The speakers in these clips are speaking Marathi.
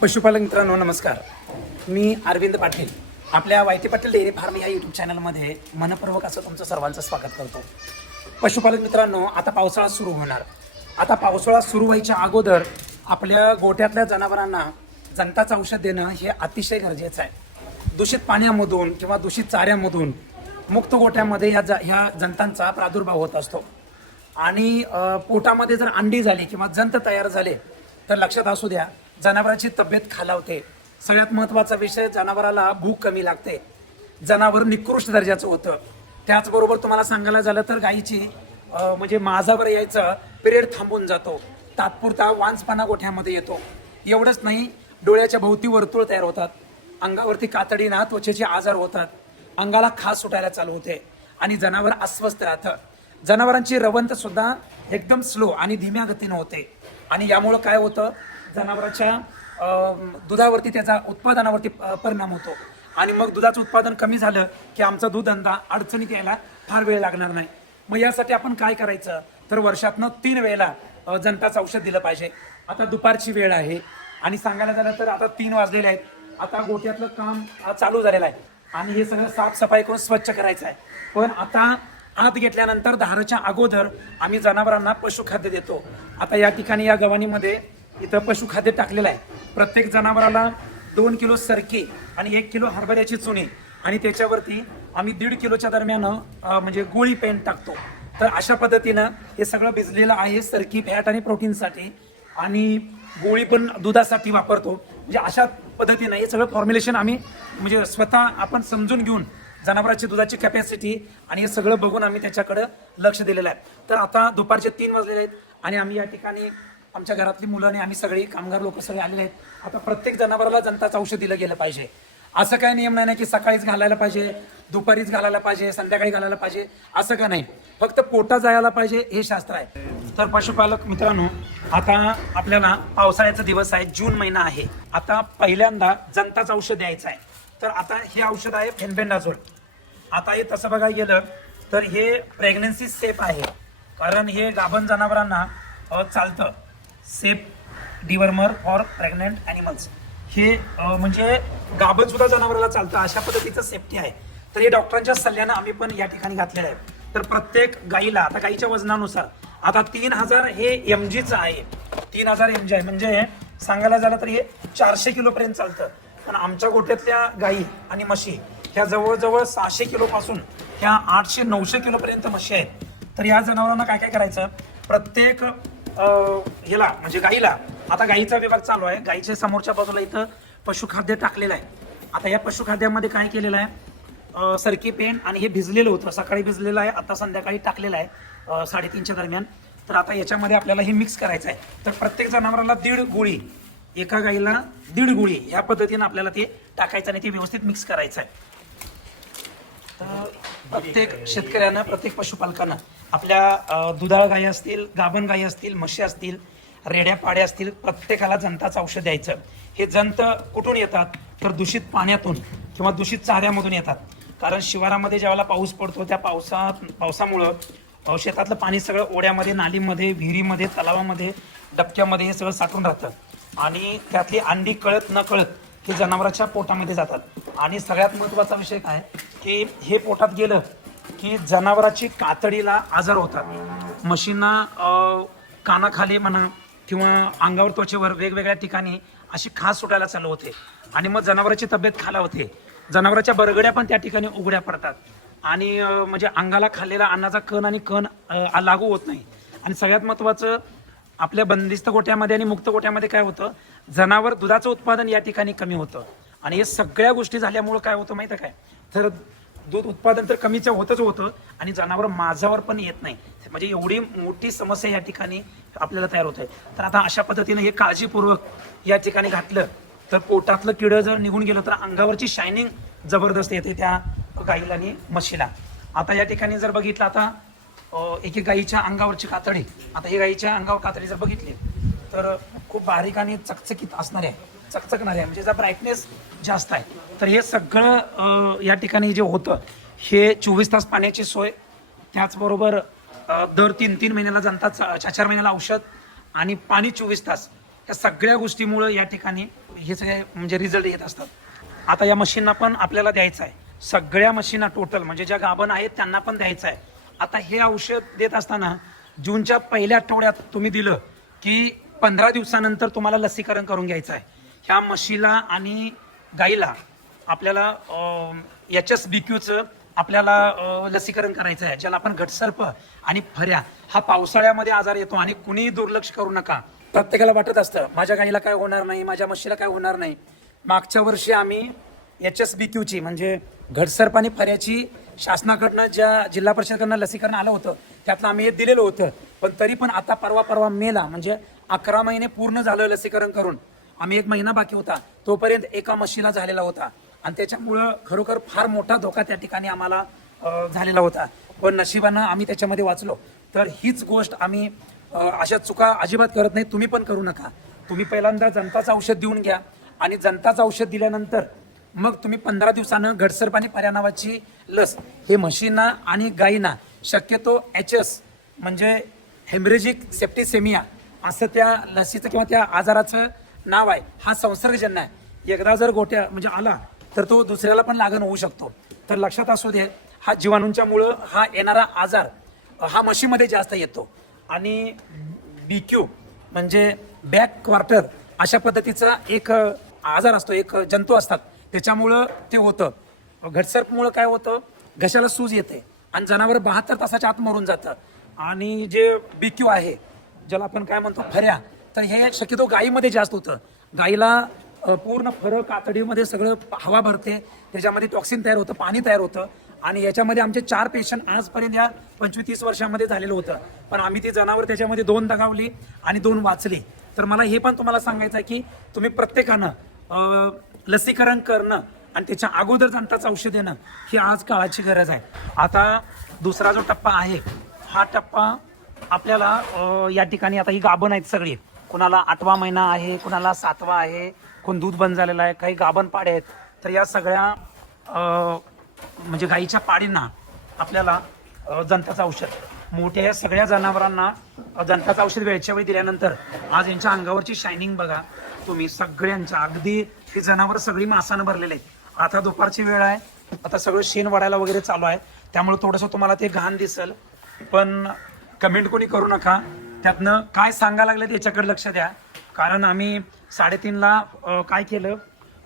पशुपालक मित्रांनो नमस्कार. मी अरविंद पाटील. आपल्या वायटी पाटील डेअरी फार्म या यूट्यूब चॅनलमध्ये मनपूर्वक असं तुमचं सर्वांचं स्वागत करतो. पशुपालक मित्रांनो आता पावसाळा सुरू होणार. आता पावसाळा सुरू व्हायच्या अगोदर आपल्या गोठ्यातल्या जनावरांना जनताचं औषध देणं हे अतिशय गरजेचं आहे. दूषित पाण्यामधून किंवा दूषित चाऱ्यामधून मुक्त गोठ्यामध्ये ह्या ज ह्या जंतांचा प्रादुर्भाव होत असतो. आणि पोटामध्ये जर अंडी झाली किंवा जंत तयार झाले तर लक्षात असू द्या जनावरांची तब्येत खालावते. सगळ्यात महत्त्वाचा विषय जनावराला भूक कमी लागते. जनावर निकृष्ट दर्जाचं होतं. त्याचबरोबर तुम्हाला सांगायला झालं तर गाईची म्हणजे माझावर यायचं पिरियड थांबून जातो. तात्पुरता वांसपणा गोठ्यामध्ये येतो. एवढंच नाही डोळ्याच्या भोवती वर्तुळ तयार होतात. अंगावरती कातडीना त्वचेचे आजार होतात. अंगाला खास सुटायला चालू होते. आणि जनावर अस्वस्थ राहतं. जनावरांची रवंतसुद्धा एकदम स्लो आणि धीम्या गतीनं होते. आणि यामुळं काय होतं? जनावराच्या दुधावरती त्याचा उत्पादनावरती परिणाम होतो. आणि मग दुधाचं उत्पादन कमी झालं की आमचा दूध धंदा अडचणीत यायला फार वेळ लागणार नाही. मग यासाठी आपण काय करायचं? तर वर्षातनं तीन वेळेला जनताचं औषध दिलं पाहिजे. आता दुपारची वेळ आहे. आणि सांगायला झालं तर आता तीन वाजलेले आहेत. आता गोठ्यातलं काम चालू झालेलं आहे. आणि हे सगळं साफसफाई करून स्वच्छ करायचं आहे. पण आता आत घेतल्यानंतर धाराच्या अगोदर आम्ही जनावरांना पशुखाद्य देतो. आता या ठिकाणी या गव्हाणीमध्ये इथं पशुखाद्य टाकलेलं आहे. प्रत्येक जनावराला दोन किलो सरकी आणि एक किलो हरभऱ्याची चुने आणि त्याच्यावरती आम्ही दीड किलोच्या दरम्यान म्हणजे गोळी पेंट टाकतो. तर अशा पद्धतीनं हे सगळं भिजलेलं आहे सरकी फॅट आणि प्रोटीनसाठी. आणि गोळी पण दुधासाठी वापरतो. म्हणजे अशा पद्धतीनं हे सगळं फॉर्म्युलेशन आम्ही म्हणजे स्वतः आपण समजून घेऊन जनावराची दुधाची कॅपॅसिटी आणि हे सगळं बघून आम्ही त्याच्याकडं लक्ष दिलेलं आहे. तर आता दुपारचे तीन वाजलेले आहेत आणि आम्ही या ठिकाणी आमच्या घरातली मुलं आणि आम्ही सगळी कामगार लोक सगळे आलेले आहेत. आता प्रत्येक जनावराला जनताचं औषध दिलं गेलं पाहिजे. असं काय नियम नाही ना की सकाळीच घालायला पाहिजे दुपारीच घालायला पाहिजे संध्याकाळी घालायला पाहिजे असं का नाही? फक्त पोटा जायला पाहिजे हे शास्त्र आहे. तर पशुपालक मित्रांनो आता आपल्याला पावसाळ्याचा दिवस आहे जून महिना आहे. आता पहिल्यांदा जनताचं औषध द्यायचं आहे. तर आता हे औषध आहे फेनबेंडाझोल आता हे तसं बघायला गेलं तर हे प्रेग्नन्सी सेफ आहे. कारण हे गाभण जनावरांना चालतं. Safe dewormer for pregnant animals. हे म्हणजे गाभण सुद्धा जनावराला चालतं. अशा पद्धतीचं सेफ्टी आहे. तर हे डॉक्टरांच्या सल्ल्यानं आम्ही पण या ठिकाणी घातलेलं आहे. तर प्रत्येक गाईला आता गाईच्या वजनानुसार आता तीन हजार हे एम जीचं आहे. तीन हजार एम जी आहे. म्हणजे सांगायला झालं तर हे चारशे किलोपर्यंत चालतं. पण आमच्या गोठ्यातल्या गाई आणि म्हशी ह्या जवळजवळ सहाशे किलोपासून ह्या आठशे नऊशे किलोपर्यंत म्हशी आहेत. तर या जनावरांना काय काय करायचं? प्रत्येक ह्याला म्हणजे गाईला. आता गाईचा विभाग चालू आहे. गाईच्या समोरच्या बाजूला इथं पशुखाद्य टाकलेलं आहे. आता या पशुखाद्यामध्ये काय केलेलं आहे? सरकी पेंट आणि हे भिजलेलं होतं. सकाळी भिजलेलं आहे आता संध्याकाळी टाकलेलं आहे साडेतीनच्या दरम्यान. तर आता याच्यामध्ये आपल्याला हे मिक्स करायचं आहे. तर प्रत्येक जनावराला दीड गोळी एका गाईला दीड गोळी या पद्धतीनं आपल्याला ते टाकायचं आणि ते व्यवस्थित मिक्स करायचं आहे. तर प्रत्येक शेतकऱ्यानं प्रत्येक पशुपालकानं आपल्या दुधाळ गायी असतील गाभण गायी असतील म्हशी असतील रेड्या पाड्या असतील प्रत्येकाला जंताचं औषध द्यायचं. हे जंत कुठून येतात? तर दूषित पाण्यातून किंवा दूषित चाऱ्यामधून येतात. कारण शिवारामध्ये ज्यावेळेला पाऊस पडतो त्या पावसात पावसामुळं शेतातलं पाणी सगळं ओढ्यामध्ये नालीमध्ये विहिरीमध्ये तलावामध्ये डबक्यामध्ये हे सगळं साठून राहतं. आणि त्यातली अंडी कळत न कळत हे जनावराच्या पोटामध्ये जातात. आणि सगळ्यात महत्त्वाचा विषय काय? की हे पोटात गेलं की जनावराची कातडीला आजार होतात. म्हशींना कानाखाली म्हणा किंवा अंगावर त्वचेवर वेगवेगळ्या ठिकाणी अशी खास सुटायला चालू होते. आणि मग जनावराची तब्येत होते जनावराच्या बरगड्या पण त्या ठिकाणी उघड्या पडतात. आणि म्हणजे अंगाला खाल्लेला अन्नाचा कण आणि कण लागू होत नाही. आणि सगळ्यात महत्त्वाचं आपल्या बंदिस्त गोट्यामध्ये आणि मुक्त गोट्यामध्ये काय होतं? जनावर दुधाचं उत्पादन या ठिकाणी कमी होतं. आणि हे सगळ्या गोष्टी झाल्यामुळं काय होतं माहिती आहे काय? तर दूध उत्पादन तर कमीचं होतच होतं आणि जनावर माझावर पण येत नाही. म्हणजे एवढी मोठी समस्या या ठिकाणी आपल्याला तयार होत आहे. तर आता अशा पद्धतीने हे काळजीपूर्वक या ठिकाणी घातलं तर पोटातलं किडं जर निघून गेलं तर अंगावरची शायनिंग जबरदस्त येते त्या गाईला आणि म्हशीला. आता या ठिकाणी जर बघितलं आता एक एक गाईच्या अंगावरची कातडी आता ही गाईच्या अंगावर कातडी जर बघितली तर खूप बारीक आणि चकचकीत असणारी आहे. चकचकणारे आहे. म्हणजे जर ब्राईटनेस जास्त आहे. तर हे सगळं या ठिकाणी जे होतं हे चोवीस तास पाण्याची सोय. त्याचबरोबर दर तीन तीन महिन्याला जनता चार चार महिन्याला औषध आणि पाणी चोवीस तास. या सगळ्या गोष्टीमुळं या ठिकाणी हे सगळे म्हणजे रिझल्ट येत असतात. आता या मशीनना पण आपल्याला द्यायचं आहे. सगळ्या मशीनना टोटल म्हणजे ज्या गाभण आहेत त्यांना पण द्यायचं आहे. आता हे औषध देत असताना जूनच्या पहिल्या आठवड्यात तुम्ही दिलं की पंधरा दिवसानंतर तुम्हाला लसीकरण करून घ्यायचं आहे. ह्या म्हशीला आणि गाईला आपल्याला एच एस बी क्यूचं आपल्याला लसीकरण करायचं आहे ज्याला आपण घटसर्प आणि फऱ्या हा पावसाळ्यामध्ये आजार येतो आणि कुणीही दुर्लक्ष करू नका. प्रत्येकाला वाटत असतं माझ्या गाईला काय होणार नाही माझ्या म्हशीला काय होणार नाही. मागच्या वर्षी आम्ही एच एस बी क्यूची म्हणजे घटसर्प आणि फऱ्याची शासनाकडनं ज्या जिल्हा परिषदकडनं लसीकरण आलं होतं त्यातलं आम्ही हे दिलेलं होतं. पण तरी पण आता परवा परवा मेला म्हणजे अकरा महिने पूर्ण झालं लसीकरण करून. आम्ही एक महिना बाकी होता. तोपर्यंत एका म्हशीला झालेला होता. आणि त्याच्यामुळं खरोखर फार मोठा धोका त्या ठिकाणी आम्हाला झालेला होता. पण नशिबानं आम्ही त्याच्यामध्ये वाचलो. तर हीच गोष्ट आम्ही अशा चुका अजिबात करत नाही. तुम्ही पण करू नका. तुम्ही पहिल्यांदा जनताचं औषध देऊन घ्या. आणि जनताचं औषध दिल्यानंतर मग तुम्ही पंधरा दिवसानं घडसर पर्यानावाची पर्या नावाची लस हे म्हशींना आणि गायींना शक्यतो एच एस म्हणजे हेमरेजिक सेप्टिसेमिया असं त्या लसीचं किंवा त्या आजाराचं नाव आहे. हा संसर्गजन्य आहे एकदा जर गोट्या म्हणजे आला तर तो दुसऱ्याला पण लागण होऊ शकतो. तर लक्षात असू दे हा जीवाणूंच्या मुळं हा येणारा आजार हा म्हशीमध्ये जास्त येतो. आणि बी क्यू म्हणजे बॅक क्वार्टर अशा पद्धतीचा एक आजार असतो एक जंतू असतात. त्याच्यामुळं ते होतं. घटसर्पमुळं काय होतं? घशाला सूज येते आणि जनावर बहात्तर तासाच्या आत मरून जातं. आणि जे बी क्यू आहे ज्याला आपण काय म्हणतो? फऱ्या. तर हे शक्यतो गायीमध्ये जास्त होतं. गाईला पूर्ण फरक कातडीमध्ये सगळं हवा भरते. त्याच्यामध्ये टॉक्सिन तयार होतं पाणी तयार होतं. आणि याच्यामध्ये आमचे चार पेशंट आजपर्यंत या पंचवीस तीस वर्षामध्ये झालेलं होतं. पण आम्ही ती जनावर त्याच्यामध्ये दोन दगावली आणि दोन वाचली. तर मला हे पण तुम्हाला सांगायचं आहे की तुम्ही प्रत्येकानं लसीकरण करणं आणि त्याच्या अगोदर जनताचं औषध देणं ही आज काळाची गरज आहे. आता दुसरा जो टप्पा आहे हा टप्पा आपल्याला या ठिकाणी आता ही गाभण आहेत सगळी. कुणाला आठवा महिना आहे कुणाला सातवा आहे कोण दूध बंद झालेलं आहे काही गाभण पाडे आहेत तर या सगळ्या म्हणजे गाईच्या पाडींना आपल्याला अ, जंताचं औषध. मोठ्या या सगळ्या जनावरांना अ, जंताचं औषध वेळच्या वेळी दिल्यानंतर आज यांच्या अंगावरची शायनिंग बघा. तुम्ही सगळ्यांच्या अगदी ही जनावर सगळी मासानं भरलेले आहेत. आता दुपारची वेळ आहे आता सगळं शेण वाढायला वगैरे चालू आहे. त्यामुळे थोडंसं तुम्हाला ते घाण दिसल. पण कमेंट कोणी करू नका. त्यातनं काय सांगायला लागलं याच्याकडे लक्ष द्या. कारण आम्ही साडेतीनला काय केलं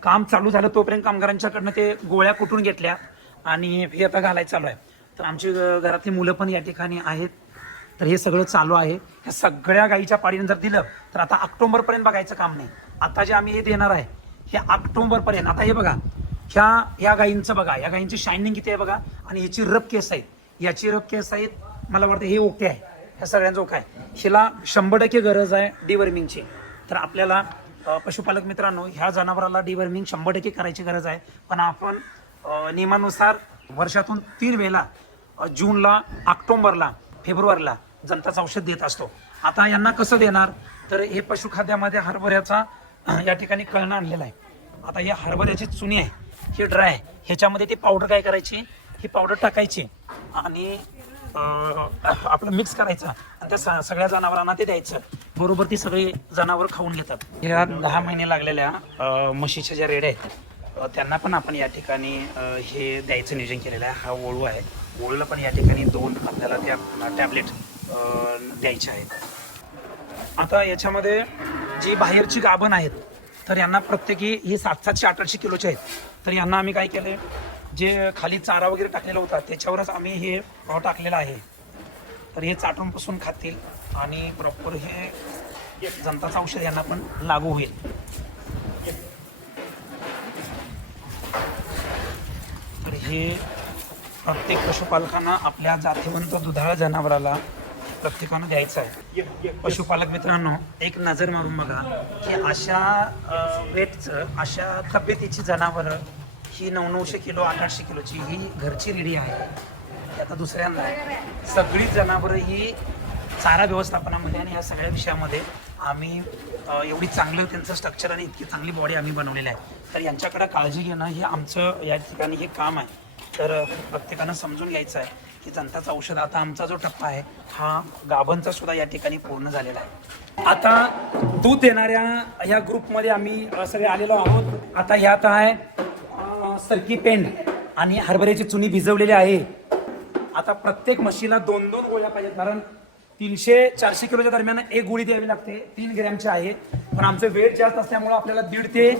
काम चालू झालं तोपर्यंत कामगारांच्याकडनं ते गोळ्या कुटून घेतल्या आणि हे आता घालायचं चालू आहे. तर आमची घरातली मुलं पण या ठिकाणी आहेत. तर हे सगळं चालू आहे. ह्या सगळ्या गाईच्या पाडीनं जर दिलं तर आता ऑक्टोबरपर्यंत बघायचं काम नाही. आता जे आम्ही हे देणार आहे हे ऑक्टोबरपर्यंत आता हे बघा. ह्या ह्या गाईंचं बघा. या गाईंची शायनिंग किती आहे बघा. आणि याची रब केस आहेत. याची रब केस आहेत मला वाटतं हे ओके आहे. ह्या सगळ्यांचा काय? हिला शंभर टक्के गरज आहे डिवर्मिंगची तर आपल्याला पशुपालक मित्रांनो ह्या जनावराला डिवर्मिंग शंभर टक्के करायची गरज आहे. पण आपण नियमानुसार वर्षातून तीन वेळेला जूनला ऑक्टोंबरला फेब्रुवारीला जनताचं औषध देत असतो. आता यांना कसं देणार? तर हे पशुखाद्यामध्ये हरभऱ्याचा या ठिकाणी कळणं आणलेला आहे. आता हे हरभऱ्याची चुनी आहे ही ड्राय आहे. ह्याच्यामध्ये ती पावडर काय करायची? ही पावडर टाकायची आणि आपलं मिक्स करायचं. आणि त्या स- सगळ्या जनावरांना ते द्यायचं. बरोबर ती सगळी जनावर खाऊन घेतात. या दहा महिने लागलेल्या म्हशीच्या ज्या रेड्या आहेत त्यांना पण आपण या ठिकाणी हे द्यायचं नियोजन केलेलं आहे. हा ओळू आहे. ओळूला पण या ठिकाणी दोन आपल्याला त्या टॅबलेट द्यायचे आहेत. आता याच्यामध्ये जी बाहेरची गाभण आहेत तर यांना प्रत्येकी ही सात सातशे आठशे किलोचे आहेत. तर यांना आम्ही काय केले जे खाली चारा वगैरे टाकलेला होता त्याच्यावरच आम्ही हे टाकलेलं आहे. तर हे चाटूनपासून खातील आणि प्रॉपर हे जनताचं औषध यांना पण लागू होईल. तर हे प्रत्येक पशुपालकांना आपल्या जातीवंत दुधाळ जनावराला प्रत्येकानं द्यायचं आहे. पशुपालक मित्रांनो एक नजर मारून बघा की अशा वेटचं अशा तब्येतीची जनावरं ही नऊ नऊशे किलो आठ आठशे किलोची ही घरची रेडी आहे. आता दुसऱ्यांदा आहे. सगळी जनावरं ही चारा व्यवस्थापनामध्ये आणि या सगळ्या विषयामध्ये आम्ही एवढी चांगलं त्यांचं स्ट्रक्चर आणि इतकी चांगली बॉडी आम्ही बनवलेली आहे. तर यांच्याकडे काळजी घेणं हे आमचं या ठिकाणी हे काम आहे. तर प्रत्येकानं समजून घ्यायचं आहे की जनताचं औषध आता आमचा जो टप्पा आहे हा गाभांचा सुद्धा या ठिकाणी पूर्ण झालेला आहे. आता दूध देणाऱ्या ह्या ग्रुपमध्ये आम्ही सगळे आलेलो आहोत. आता ह्यात आहे सरकी पेंड आणि हरभऱ्याची चुनी भिजवलेली आहे. आता प्रत्येक म्हशीला दोन दोन गोळ्या पाहिजेत कारण तीनशे चारशे किलोच्या दरम्यान एक गोळी द्यावी लागते तीन ग्रॅमची आहे. पण आमचं वेट जास्त असल्यामुळं आपल्याला दीड ते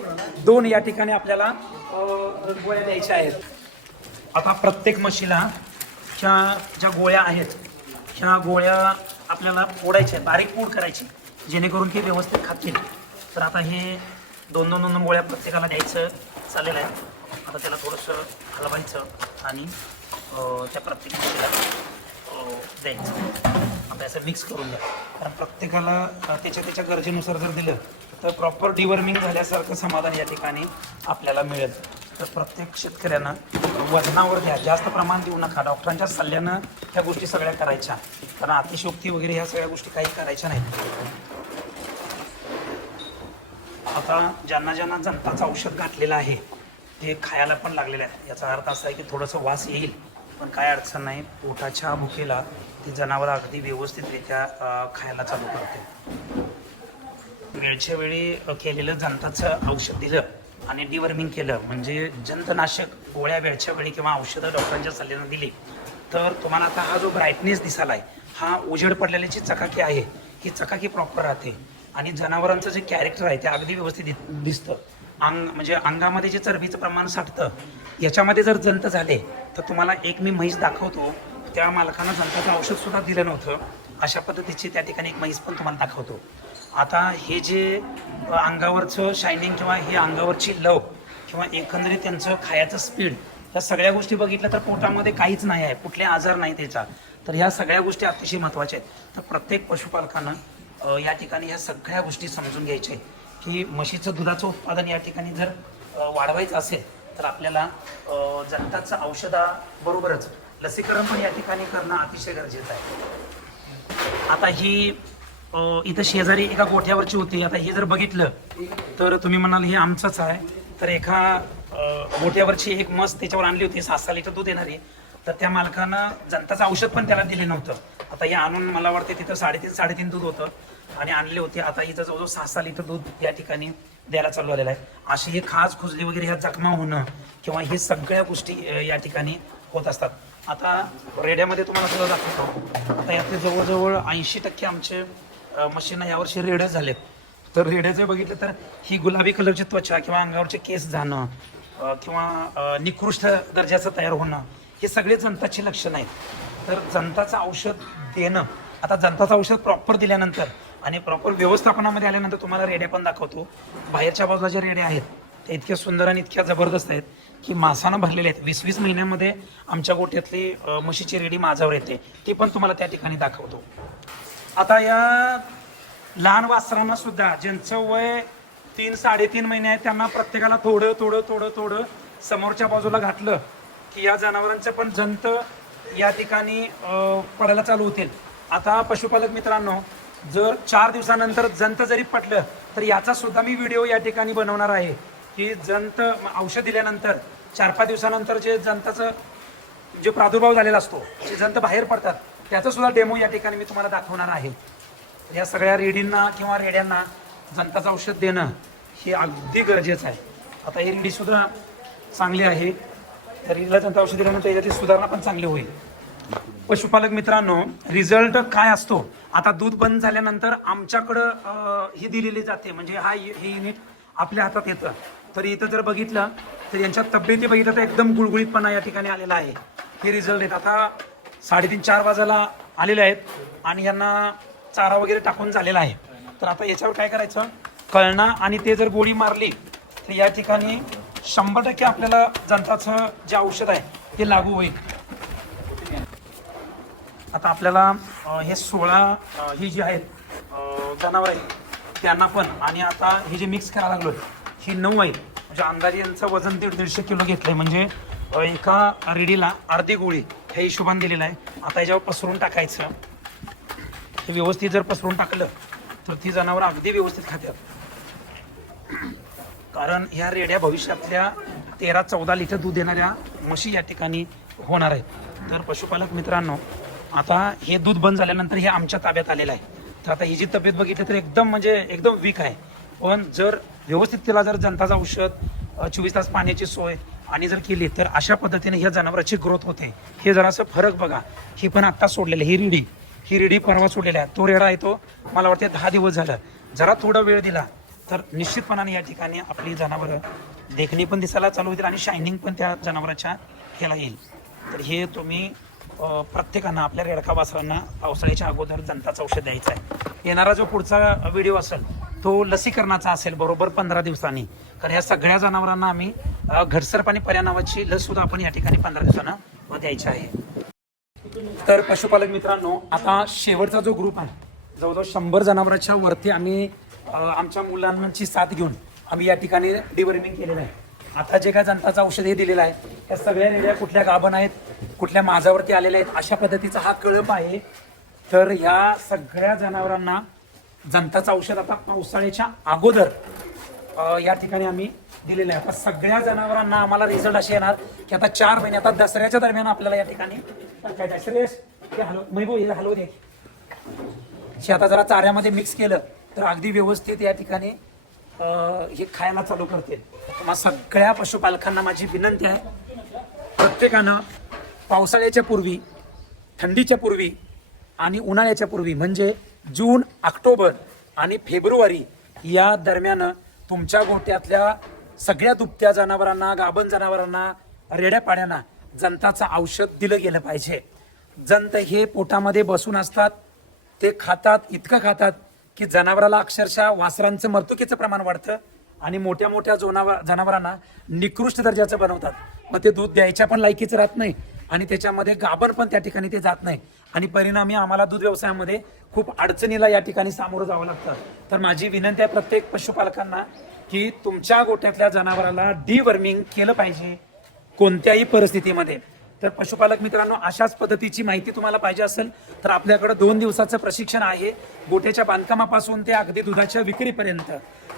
दोन या ठिकाणी आपल्याला गोळ्या द्यायच्या आहेत. आता प्रत्येक म्हशीला ह्या ज्या गोळ्या आहेत ह्या गोळ्या आपल्याला फोडायच्या बारीक पूड करायची जेणेकरून ते व्यवस्थित खातील. तर आता हे दोन दोन दोन दोन गोळ्या प्रत्येकाला द्यायचं चाललेलं आहे. आता त्याला थोडंसं हलवायचं आणि त्या प्रत्येक गोष्टीला द्यायचं. आता असं मिक्स करून द्या कारण प्रत्येकाला त्याच्या त्याच्या गरजेनुसार जर दिलं तर प्रॉपर डिवर्मिंग झाल्यासारखं समाधान या ठिकाणी आपल्याला मिळेल. तर प्रत्येक शेतकऱ्यांना वजनावर द्या जास्त प्रमाण देऊ नका. डॉक्टरांच्या सल्ल्यानं ह्या गोष्टी सगळ्या करायच्या. कारण अतिशोक्ती वगैरे ह्या सगळ्या गोष्टी काही करायच्या नाहीत. आता ज्यांना ज्यांना जंताचं औषध घातलेलं आहे ते खायला पण लागलेलं आहे याचा अर्थ असा आहे की थोडंसं वास येईल पण काय अडचण नाही. पोटाच्या भुकेला ती जनावरं अगदी व्यवस्थितरित्या खायला चालू करते. वेळच्या वेळी केलेलं जंताचं औषध दिलं आणि डिवर्मिंग केलं म्हणजे जंतनाशक गोळ्या वेळच्या वेळी किंवा औषधं डॉक्टरांच्या सल्ल्यानं दिली तर तुम्हाला आता हा जो ब्राईटनेस दिसाला आहे हा उजेड पडलेल्याची चकाकी आहे. ही चकाकी प्रॉपर राहते. आणि जनावरांचं जे कॅरेक्टर आहे ते अगदी व्यवस्थित दि- दिसतं. अंग म्हणजे अंगामध्ये जे चरबीचं प्रमाण साठतं याच्यामध्ये जर जंत झाले तर तुम्हाला एक मी म्हैस दाखवतो त्या मालकानं जंताचं औषधसुद्धा दिलं नव्हतं. अशा पद्धतीची त्या ठिकाणी एक म्हैस पण तुम्हाला दाखवतो. आता हे जे अंगावरचं शायनिंग किंवा हे अंगावरची लव किंवा एकंदरीत त्यांचं खायचं स्पीड या सगळ्या गोष्टी बघितल्या तर पोटामध्ये काहीच नाही आहे. कुठले आजार नाही त्याचा. तर ह्या सगळ्या गोष्टी अतिशय महत्त्वाच्या आहेत. तर प्रत्येक पशुपालकानं या ठिकाणी ह्या सगळ्या गोष्टी समजून घ्यायच्या की म्हशीचं दुधाचं उत्पादन या ठिकाणी जर वाढवायचं असेल तर आपल्याला जनताचं औषधाबरोबरच लसीकरण पण या ठिकाणी करणं अतिशय गरजेचं आहे. आता ही इथं शेजारी एका गोठ्यावरची होती. आता हे जर बघितलं तर तुम्ही म्हणाल हे आमचंच आहे. तर एका गोठ्यावरची एक मस्त त्याच्यावर आणली होती. सात सहा लिटर दूध येणारी. तर त्या मालकानं जनताचं औषध पण त्याला दिले नव्हतं. आता हे आणून मला वाटतं तिथं साडेतीन साडेतीन दूध होतं आणि आणले होते. आता इथं जवळजवळ सहा साल इथं दूध या ठिकाणी द्यायला चालू आलेलं आहे. अशी हे खाज खुजली वगैरे ह्या जखमा होणं किंवा हे सगळ्या गोष्टी या ठिकाणी होत असतात. आता रेड्यामध्ये तुम्हाला सुद्धा दाखवतो. आता यातले जवळजवळ ऐंशी टक्के आमचे मशीन मशीनं यावर्षी रेडे झालेत. तर रेड्याचं बघितलं तर ही गुलाबी कलरची त्वचा किंवा अंगावरचे केस जाणं किंवा निकृष्ट दर्जाचं तयार होणं हे सगळे जनताचे लक्षणं आहेत तर जनताचं औषध देणं आता जनताचं औषध प्रॉपर दिल्यानंतर आणि प्रॉपर व्यवस्थापनामध्ये आल्यानंतर तुम्हाला रेड्या पण दाखवतो. बाहेरच्या बाजूला ज्या रेड्या आहेत त्या इतक्या सुंदर आणि इतक्या जबरदस्त आहेत की मासानं भरलेले आहेत. वीस वीस महिन्यामध्ये आमच्या गोठ्यातली म्हशीची रेडी माझ्यावर येते. ती पण तुम्हाला त्या ठिकाणी दाखवतो. आता या लहान वासरांना सुद्धा ज्यांचं वय तीन साडेतीन महिने आहे त्यांना प्रत्येकाला थोडं थोडं थोडं थोडं समोरच्या बाजूला घातलं की या जनावरांचं पण जंत या ठिकाणी पडायला चालू होतील. आता पशुपालक मित्रांनो जर चार दिवसानंतर जंत जरी पटलं तर याचा सुद्धा मी व्हिडिओ या ठिकाणी बनवणार आहे. की जंत औषध दिल्यानंतर चार पाच दिवसानंतर जे जंताचं जे प्रादुर्भाव झालेला असतो जे जंत बाहेर पडतात त्याचा सुद्धा डेमो या ठिकाणी मी तुम्हाला दाखवणार आहे. या सगळ्या रेडींना किंवा रेड्यांना जंताचं औषध देणं हे अगदी गरजेचं आहे. आता ही रेडीसुद्धा चांगली आहे. तर रेडीला औषध दिल्यानंतर याच्याची सुधारणा पण चांगली होईल. पशुपालक मित्रांनो रिझल्ट काय असतो? आता दूध बंद झाल्यानंतर आमच्याकडं ही दिलेली जाते. म्हणजे हा हे युनिट आपल्या हातात येतं. तर इथं जर बघितलं तर यांच्या तब्येती बघितलं तर एकदम गुळगुळीतपणा या ठिकाणी आलेला आहे. हे रिझल्ट आहेत. आता साडेतीन चार वाजायला आलेले आहेत आणि यांना चारा वगैरे टाकून झालेला आहे. तर आता याच्यावर काय करायचं? कळणा आणि ते जर गोळी मारली तर या ठिकाणी शंभर टक्के आपल्याला जनताचं जे औषध आहे ते लागू होईल. आता आपल्याला हे सोळा ही जी आहेत जनावर आहेत त्यांना पण आणि आता हे जे मिक्स करायला लागलो ही नऊ आहेत. म्हणजे अंदाजे यांचं वजन दीड दीडशे किलो घेतलंय. म्हणजे एका रेडीला अर्धी गोळी ह्या हिशोबाने दिलेला आहे. आता याच्यावर पसरून टाकायचं. हे व्यवस्थित जर पसरून टाकलं तर ती जनावरं अगदी व्यवस्थित खात्यात. कारण ह्या रेड्या भविष्यातल्या तेरा चौदा लिटर दूध देणाऱ्या म्हशी या ठिकाणी होणार आहेत. तर पशुपालक मित्रांनो आता हे दूध बंद झाल्यानंतर हे आमच्या ताब्यात आलेलं आहे. तर आता ही जी तब्येत बघितली तर एकदम म्हणजे एकदम वीक आहे. पण जर व्यवस्थित तिला जर जनताचं औषध चोवीस तास पाण्याची सोय आणि जर केली तर अशा पद्धतीने ह्या जनावराची ग्रोथ होते. हे जरासं फरक बघा. ही पण आत्ता सोडलेलं ही रिडी. ही रिडी परवा सोडलेली आहे. तो रेडा आहे तो मला वाटते दहा दिवस झालं. जरा थोडा वेळ दिला. तर निश्चितपणाने या ठिकाणी आपली जनावरं देखणी पण दिसायला चालू होतील आणि शायनिंग पण त्या जनावराच्या केला येईल. तर हे तुम्ही प्रत्येकांना आपल्या रेडका वासरांना पावसाळ्याच्या अगोदर जनताचं औषध द्यायचं आहे. येणारा जो पुढचा व्हिडिओ असेल तो लसीकरणाचा असेल बरोबर पंधरा दिवसांनी. कारण ह्या सगळ्या जनावरांना आम्ही अ, घटसरपाणी पर्या नावाची लस सुद्धा आपण या ठिकाणी पंधरा दिवसांना द्यायची आहे. तर पशुपालक मित्रांनो आता शेवटचा जो ग्रुप आहे जवळजवळ शंभर जनावरांच्या वरती आम्ही अ, आमच्या मुलांची साथ घेऊन आम्ही या ठिकाणी डिवर्मिंग केलेलं आहे. आता जे काय जनताचं औषध हे दिलेलं आहे त्या सगळ्या रेड्या कुठल्या गाभण आहेत कुठल्या माझावरती आलेल्या आहेत अशा पद्धतीचा हा कळप आहे. तर ह्या सगळ्या जनावरांना जनताचं औषध आता पावसाळ्याच्या अगोदर अ, या ठिकाणी आम्ही दिलेलं आहे. आता सगळ्या जनावरांना आम्हाला रिझल्ट असे येणार की आता चार महिने आता दसऱ्याच्या दरम्यान आपल्याला या ठिकाणी टाकायचं आहे. श्रेयस हे हलव मैबू हे हलवू दे. हे आता जरा चाऱ्यामध्ये मिक्स केलं तर अगदी व्यवस्थित या ठिकाणी हे खायला चालू करते. मग सगळ्या पशुपालकांना माझी विनंती आहे प्रत्येकानं पावसाळ्याच्या पूर्वी थंडीच्या पूर्वी आणि उन्हाळ्याच्या पूर्वी म्हणजे जून ऑक्टोबर आणि फेब्रुवारी या दरम्यान तुमच्या गोट्यातल्या सगळ्या दुभत्या जनावरांना गाभण जनावरांना रेड्या पाड्यांना जंताचं औषध दिलं गेलं पाहिजे. जंत हे पोटामध्ये बसून असतात. ते खातात इतकं खातात की जनावराला अक्षरशः वासरांचं मर्तुकीचं प्रमाण वाढतं आणि मोठ्या मोठ्या जोनावर जनावरांना निकृष्ट दर्जाचं बनवतात. मग ते दूध द्यायच्या पण लायकीचं राहत नाही आणि त्याच्यामध्ये गाभण पण त्या ठिकाणी ते जात नाही. आणि परिणामी आम्हाला दूध व्यवसायामध्ये खूप अडचणीला या ठिकाणी सामोरं जावं लागतं. तर माझी विनंती आहे प्रत्येक पशुपालकांना की तुमच्या गोठ्यातल्या जनावराला डिवर्मिंग केलं पाहिजे कोणत्याही परिस्थितीमध्ये. तर पशुपालक मित्रांनो अशाच पद्धतीची माहिती तुम्हाला पाहिजे असेल तर आपल्याकडे दोन दिवसाचं प्रशिक्षण आहे. गोठ्याच्या बांधकामापासून ते अगदी दुधाच्या विक्रीपर्यंत.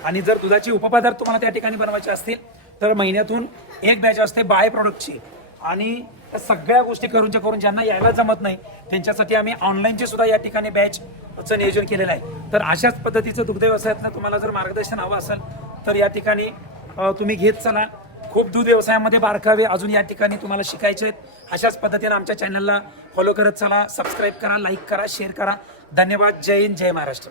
आणि जर दुधाचे उपपदार्थ तुम्हाला त्या ठिकाणी बनवायचे असतील तर महिन्यातून एक बॅच असते बाय प्रॉडक्टची आणि त्या सगळ्या गोष्टी करूनच्या करून ज्यांना यायला जमत नाही त्यांच्यासाठी आम्ही ऑनलाईनचे सुद्धा या ठिकाणी बॅचचं नियोजन केलेलं आहे. तर अशाच पद्धतीचं दुग्ध व्यवसायातलं तुम्हाला जर मार्गदर्शन हवं असेल तर या ठिकाणी तुम्ही घेत चला. खूप दूध व्यवसायामध्ये बारकावे. अजून या ठिकाणी तुम्हाला शिकायचे आहेत. अशाच पद्धतीने आमच्या चॅनलला फॉलो करत चला. सबस्क्राईब करा लाईक करा शेअर करा. धन्यवाद. जय हिंद जय महाराष्ट्र.